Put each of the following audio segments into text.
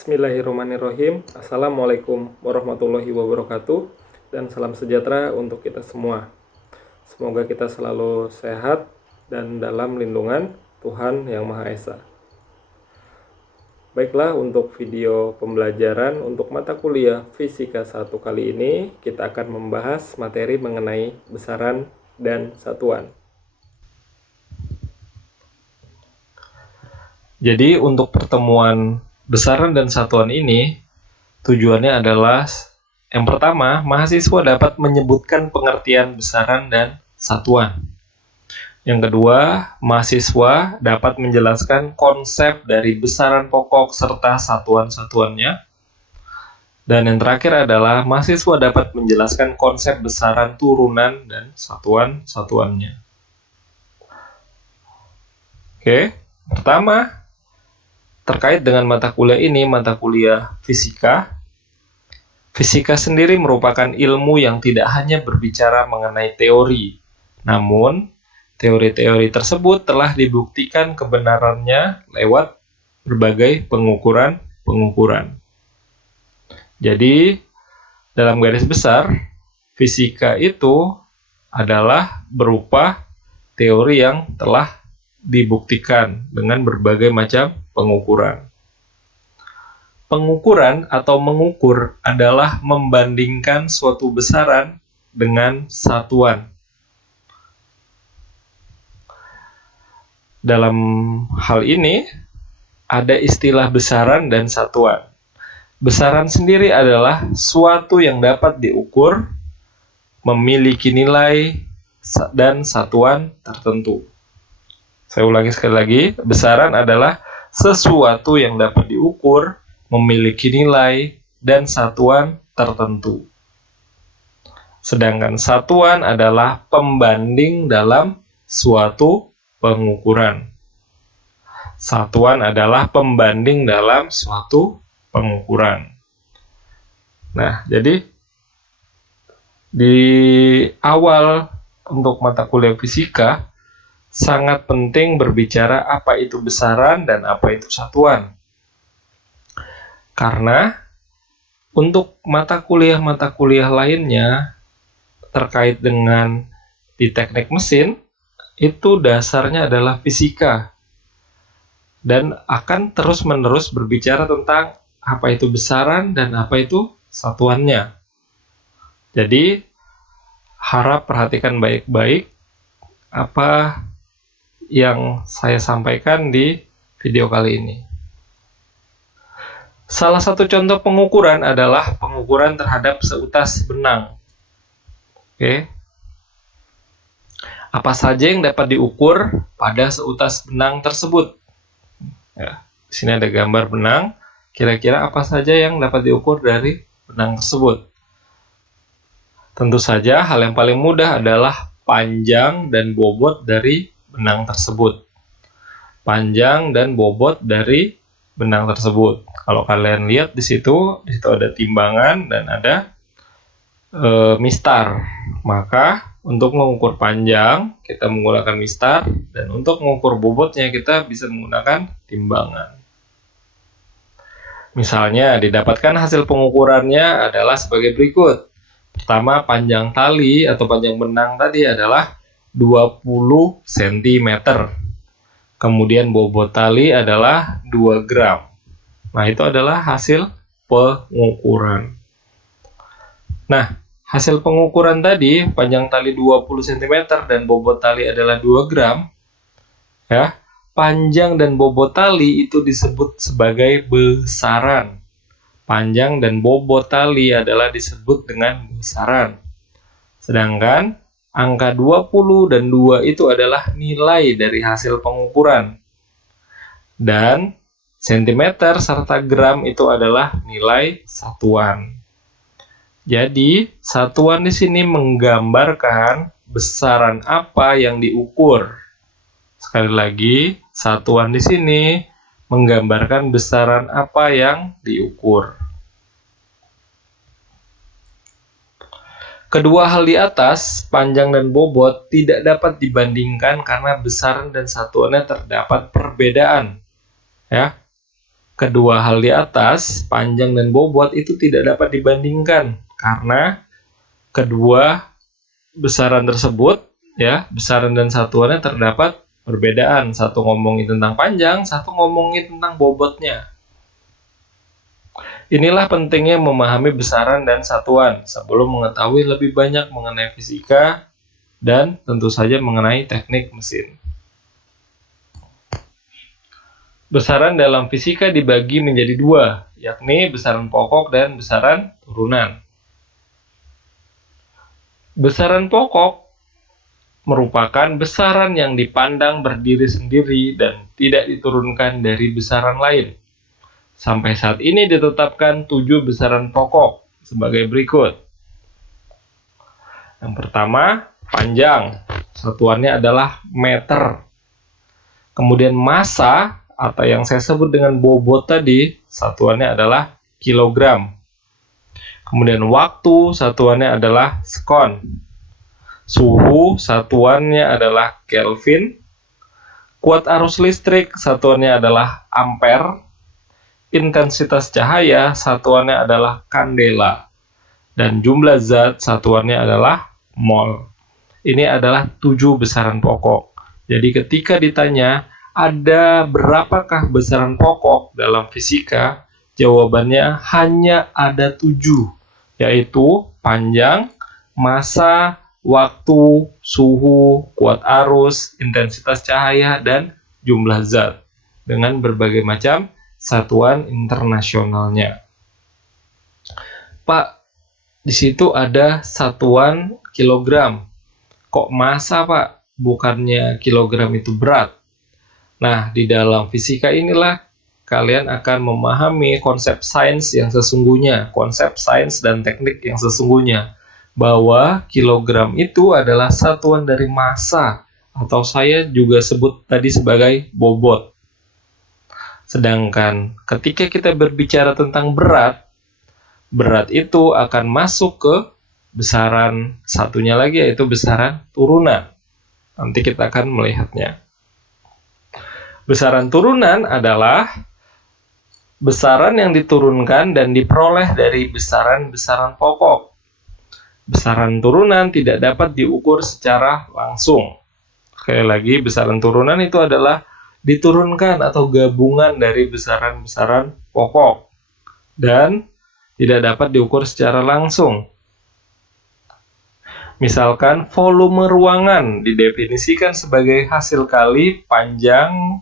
Bismillahirrahmanirrahim. Assalamualaikum warahmatullahi wabarakatuh. Dan salam sejahtera untuk kita semua. Semoga kita selalu sehat dan dalam lindungan Tuhan Yang Maha Esa. Baiklah, untuk video pembelajaran untuk mata kuliah Fisika 1 kali ini, kita akan membahas materi mengenai besaran dan satuan. Jadi untuk pertemuan besaran dan satuan ini, tujuannya adalah yang pertama, mahasiswa dapat menyebutkan pengertian besaran dan satuan. Yang kedua, mahasiswa dapat menjelaskan konsep dari besaran pokok serta satuan-satuannya. Dan yang terakhir adalah mahasiswa dapat menjelaskan konsep besaran turunan dan satuan-satuannya. Oke, pertama, terkait dengan mata kuliah ini, mata kuliah fisika. Fisika sendiri merupakan ilmu yang tidak hanya berbicara mengenai teori, namun teori-teori tersebut telah dibuktikan kebenarannya lewat berbagai pengukuran. Jadi, dalam garis besar, fisika itu adalah berupa teori yang telah dibuktikan dengan berbagai macam pengukuran. Pengukuran atau mengukur adalah membandingkan suatu besaran dengan satuan. Dalam hal ini, ada istilah besaran dan satuan. Besaran sendiri adalah suatu yang dapat diukur, memiliki nilai, dan satuan tertentu. Saya ulangi sekali lagi, besaran adalah sesuatu yang dapat diukur, memiliki nilai, dan satuan tertentu. Sedangkan satuan adalah pembanding dalam suatu pengukuran. Satuan adalah pembanding dalam suatu pengukuran. Nah, jadi di awal untuk mata kuliah fisika, sangat penting berbicara apa itu besaran dan apa itu satuan. Karena untuk mata kuliah lainnya terkait dengan di teknik mesin, itu dasarnya adalah fisika. Dan akan terus-menerus berbicara tentang apa itu besaran dan apa itu satuannya. Jadi, harap perhatikan baik-baik apa yang saya sampaikan di video kali ini. Salah satu contoh pengukuran adalah pengukuran terhadap seutas benang. Oke. Apa saja yang dapat diukur pada seutas benang tersebut? Ya, di sini ada gambar benang. Kira-kira apa saja yang dapat diukur dari benang tersebut? Tentu saja hal yang paling mudah adalah panjang dan bobot dari benang tersebut. Panjang dan bobot dari benang tersebut. Kalau kalian lihat di situ ada timbangan dan ada mistar. Maka untuk mengukur panjang kita menggunakan mistar, dan untuk mengukur bobotnya kita bisa menggunakan timbangan. Misalnya didapatkan hasil pengukurannya adalah sebagai berikut. Pertama, panjang tali atau panjang benang tadi adalah 20 cm. Kemudian bobot tali adalah 2 gram. Nah, itu adalah hasil pengukuran. Nah, hasil pengukuran tadi, panjang tali 20 cm dan bobot tali adalah 2 gram. Ya, panjang dan bobot tali itu disebut sebagai besaran. Panjang dan bobot tali adalah disebut dengan besaran. Sedangkan angka 20 dan 2 itu adalah nilai dari hasil pengukuran. Dan cm serta gram itu adalah nilai satuan. Jadi, satuan di sini menggambarkan besaran apa yang diukur. Sekali lagi, satuan di sini menggambarkan besaran apa yang diukur. Kedua hal di atas, panjang dan bobot, tidak dapat dibandingkan karena besaran dan satuannya terdapat perbedaan. Ya. Kedua hal di atas, panjang dan bobot itu tidak dapat dibandingkan karena kedua besaran tersebut, ya, besaran dan satuannya terdapat perbedaan. Satu ngomongin tentang panjang, satu ngomongin tentang bobotnya. Inilah pentingnya memahami besaran dan satuan sebelum mengetahui lebih banyak mengenai fisika dan tentu saja mengenai teknik mesin. Besaran dalam fisika dibagi menjadi dua, yakni besaran pokok dan besaran turunan. Besaran pokok merupakan besaran yang dipandang berdiri sendiri dan tidak diturunkan dari besaran lain. Sampai saat ini ditetapkan 7 besaran pokok sebagai berikut. Yang pertama, panjang. Satuannya adalah meter. Kemudian massa, atau yang saya sebut dengan bobot tadi, satuannya adalah kilogram. Kemudian waktu, satuannya adalah sekon. Suhu, satuannya adalah Kelvin. Kuat arus listrik, satuannya adalah ampere. Intensitas cahaya, satuannya adalah kandela. Dan jumlah zat, satuannya adalah mol. Ini adalah 7 besaran pokok. Jadi ketika ditanya, ada berapakah besaran pokok dalam fisika? Jawabannya hanya ada 7, yaitu panjang, massa, waktu, suhu, kuat arus, intensitas cahaya, dan jumlah zat dengan berbagai macam satuan internasionalnya. Pak, di situ ada satuan kilogram. Kok massa, Pak? Bukannya kilogram itu berat? Nah, di dalam fisika inilah kalian akan memahami konsep sains yang sesungguhnya, konsep sains dan teknik yang sesungguhnya, bahwa kilogram itu adalah satuan dari massa, atau saya juga sebut tadi sebagai bobot. Sedangkan ketika kita berbicara tentang berat, berat itu akan masuk ke besaran satunya lagi, yaitu besaran turunan. Nanti kita akan melihatnya. Besaran turunan adalah besaran yang diturunkan dan diperoleh dari besaran-besaran pokok. Besaran turunan tidak dapat diukur secara langsung. Sekali lagi, besaran turunan itu adalah diturunkan atau gabungan dari besaran-besaran pokok dan tidak dapat diukur secara langsung. Misalkan volume ruangan didefinisikan sebagai hasil kali panjang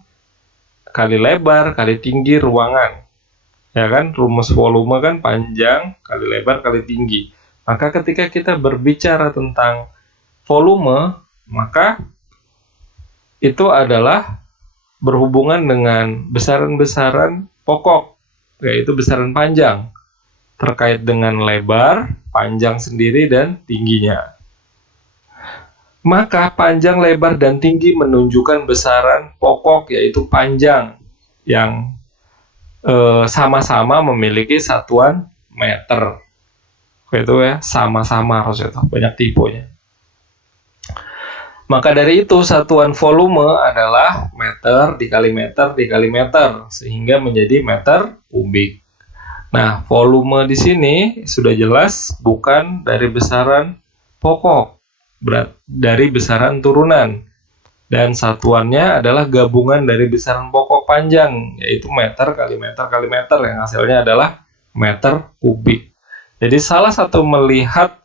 kali lebar kali tinggi ruangan. Ya kan, rumus volume kan panjang kali lebar kali tinggi. Maka ketika kita berbicara tentang volume, maka itu adalah berhubungan dengan besaran-besaran pokok, yaitu besaran panjang, terkait dengan lebar, panjang sendiri, dan tingginya. Maka panjang, lebar, dan tinggi menunjukkan besaran pokok, yaitu panjang, yang sama-sama memiliki satuan meter. Itu ya, sama-sama harusnya, banyak tipenya. Maka dari itu satuan volume adalah meter dikali meter dikali meter, sehingga menjadi meter kubik. Nah, volume di sini sudah jelas bukan dari besaran pokok, dari besaran turunan. Dan satuannya adalah gabungan dari besaran pokok panjang, yaitu meter kali meter kali meter, yang hasilnya adalah meter kubik. Jadi salah satu melihat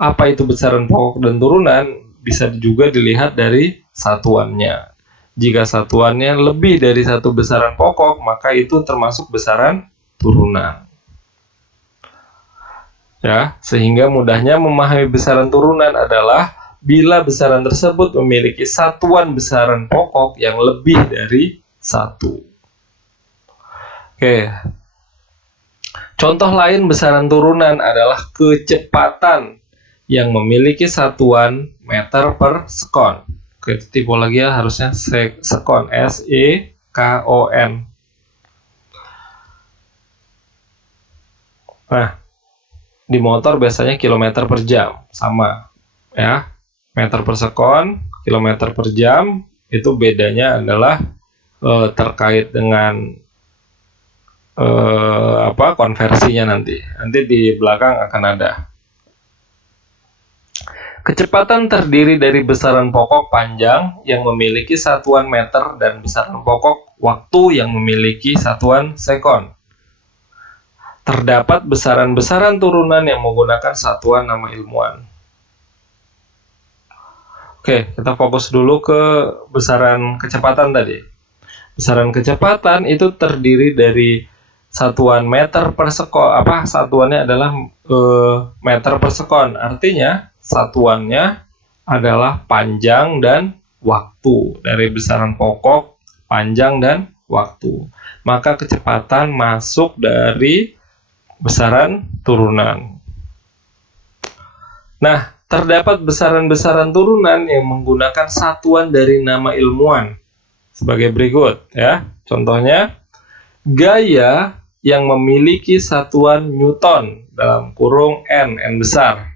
apa itu besaran pokok dan turunan bisa juga dilihat dari satuannya. Jika satuannya lebih dari satu besaran pokok, maka itu termasuk besaran turunan. Ya, sehingga mudahnya memahami besaran turunan adalah bila besaran tersebut memiliki satuan besaran pokok yang lebih dari 1. Oke. Contoh lain besaran turunan adalah kecepatan yang memiliki satuan meter per sekon. Oke, tipologi harusnya sekon, S-E-K-O-N. Nah, di motor biasanya kilometer per jam, sama ya. Meter per sekon, kilometer per jam, itu bedanya adalah terkait dengan konversinya nanti di belakang akan ada. Kecepatan terdiri dari besaran pokok panjang yang memiliki satuan meter dan besaran pokok waktu yang memiliki satuan sekon. Terdapat besaran-besaran turunan yang menggunakan satuan nama ilmuwan. Oke, kita fokus dulu ke besaran kecepatan tadi. Besaran kecepatan itu terdiri dari satuan meter per sekon. Satuannya adalah meter per sekon. Artinya satuannya adalah panjang dan waktu dari besaran pokok, panjang dan waktu. Maka kecepatan masuk dari besaran turunan. Nah, terdapat besaran-besaran turunan yang menggunakan satuan dari nama ilmuwan sebagai berikut ya. Contohnya, gaya yang memiliki satuan Newton dalam kurung N besar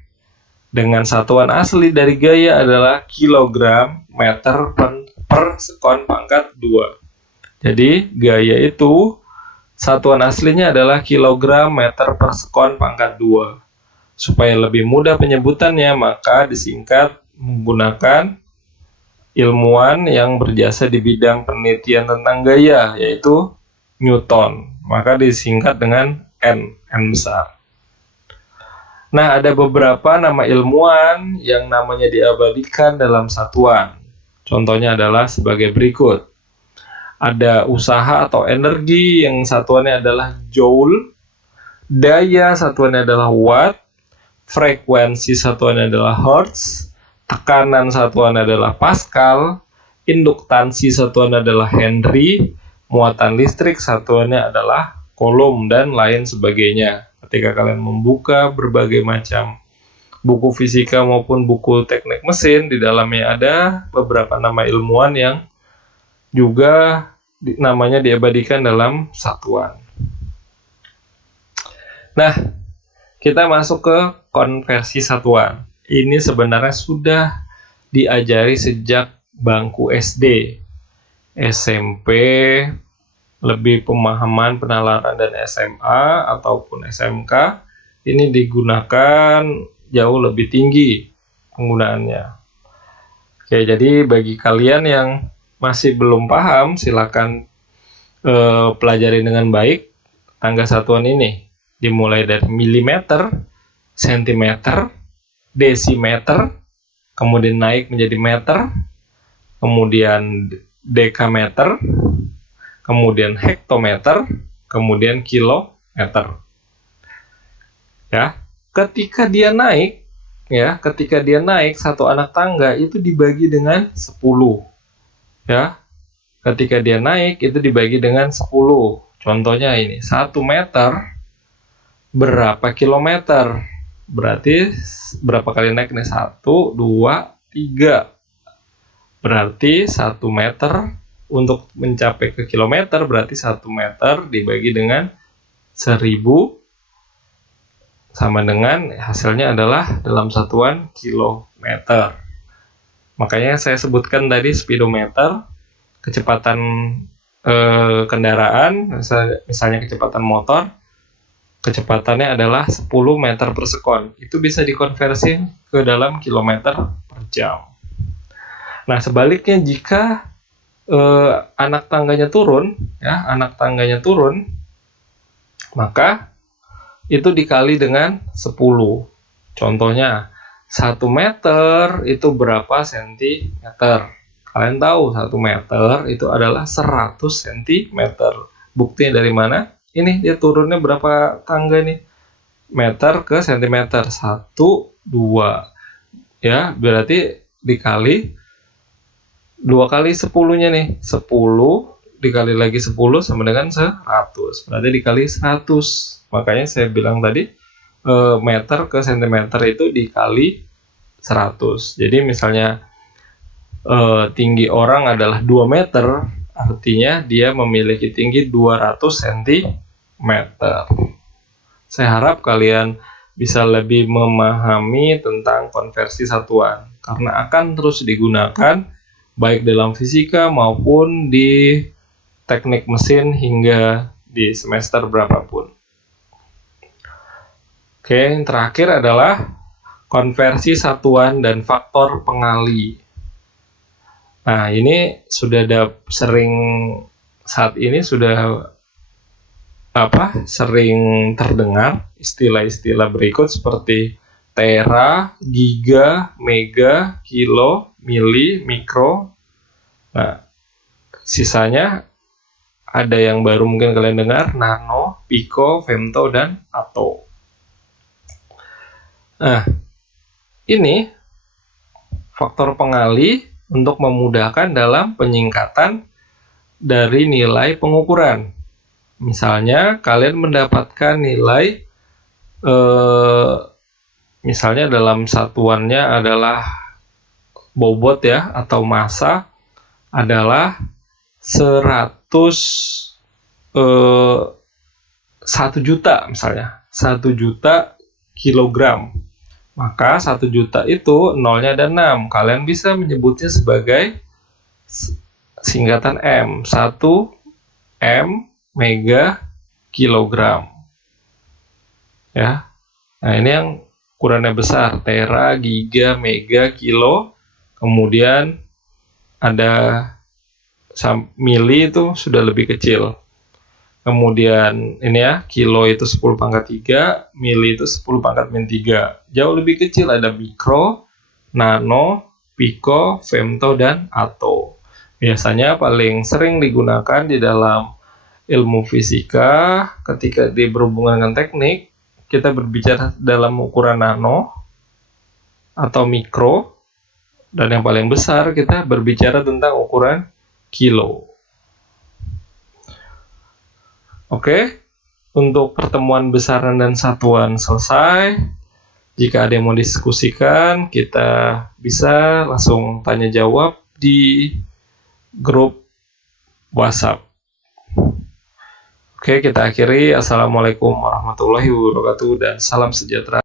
dengan satuan asli dari gaya adalah kilogram meter per sekon pangkat 2. Jadi gaya itu satuan aslinya adalah kilogram meter per sekon pangkat 2. Supaya lebih mudah penyebutannya, maka disingkat menggunakan ilmuwan yang berjasa di bidang penelitian tentang gaya, yaitu Newton. Maka disingkat dengan N besar. Nah, ada beberapa nama ilmuwan yang namanya diabadikan dalam satuan. Contohnya adalah sebagai berikut. Ada usaha atau energi yang satuannya adalah joule, daya satuannya adalah watt, frekuensi satuannya adalah hertz, tekanan satuannya adalah pascal, induktansi satuannya adalah Henry, muatan listrik satuannya adalah coulomb, dan lain sebagainya. Ketika kalian membuka berbagai macam buku fisika maupun buku teknik mesin, di dalamnya ada beberapa nama ilmuwan yang juga namanya diabadikan dalam satuan. Nah, kita masuk ke konversi satuan. Ini sebenarnya sudah diajari sejak bangku SD, SMP, lebih pemahaman penalaran dan SMA ataupun SMK ini digunakan jauh lebih tinggi penggunaannya. Oke, jadi bagi kalian yang masih belum paham, silakan pelajari dengan baik tangga satuan ini, dimulai dari milimeter, sentimeter, desimeter, kemudian naik menjadi meter, kemudian dekameter, kemudian hektometer, kemudian kilometer. Ya, ketika dia naik satu anak tangga itu dibagi dengan 10. Ya. Ketika dia naik itu dibagi dengan 10. Contohnya ini, 1 meter berapa kilometer? Berarti berapa kali naik nih? 1, 2, 3. Berarti 1 meter untuk mencapai ke kilometer, berarti 1 meter dibagi dengan 1000 sama dengan hasilnya adalah dalam satuan kilometer. Makanya saya sebutkan tadi speedometer, kecepatan kendaraan, misalnya kecepatan motor, kecepatannya adalah 10 meter per sekon. Itu bisa dikonversi ke dalam kilometer per jam. Nah, sebaliknya jika anak tangganya turun, maka itu dikali dengan 10. Contohnya, 1 meter itu berapa sentimeter? Kalian tahu 1 meter itu adalah 100 cm. Buktinya dari mana? Ini dia turunnya berapa tangga nih? Meter ke sentimeter. 1, 2. Ya, berarti dikali 2 kali 10-nya nih. 10 dikali lagi 10 sama dengan 100. Berarti dikali 100. Makanya saya bilang tadi meter ke sentimeter itu dikali 100. Jadi misalnya tinggi orang adalah 2 meter, artinya dia memiliki tinggi 200 cm. Saya harap kalian bisa lebih memahami tentang konversi satuan, karena akan terus digunakan baik dalam fisika maupun di teknik mesin hingga di semester berapapun. Oke, yang terakhir adalah konversi satuan dan faktor pengali. Nah, ini sudah saat ini sudah sering terdengar istilah-istilah berikut seperti tera, giga, mega, kilo, mili, mikro. Nah, sisanya ada yang baru mungkin kalian dengar, nano, piko, femto, dan atto. Nah, ini faktor pengali untuk memudahkan dalam penyingkatan dari nilai pengukuran. Misalnya, kalian mendapatkan nilai, misalnya dalam satuannya adalah bobot ya, atau massa adalah 1 juta misalnya, 1 juta kilogram. Maka 1 juta itu nolnya ada 6. Kalian bisa menyebutnya sebagai singkatan M. 1 M mega kilogram. Ya. Nah, ini yang ukurannya besar, tera, giga, mega, kilo. Kemudian ada mili itu sudah lebih kecil. Kemudian ini ya, kilo itu 10 pangkat 3, mili itu 10 pangkat min 3. Jauh lebih kecil ada mikro, nano, piko, femto, dan atto. Biasanya paling sering digunakan di dalam ilmu fisika ketika berhubungan dengan teknik, kita berbicara dalam ukuran nano atau mikro, dan yang paling besar kita berbicara tentang ukuran kilo. Oke, untuk pertemuan besaran dan satuan selesai. Jika ada yang mau diskusikan, kita bisa langsung tanya jawab di grup WhatsApp. Oke, kita akhiri. Assalamualaikum warahmatullahi wabarakatuh dan salam sejahtera.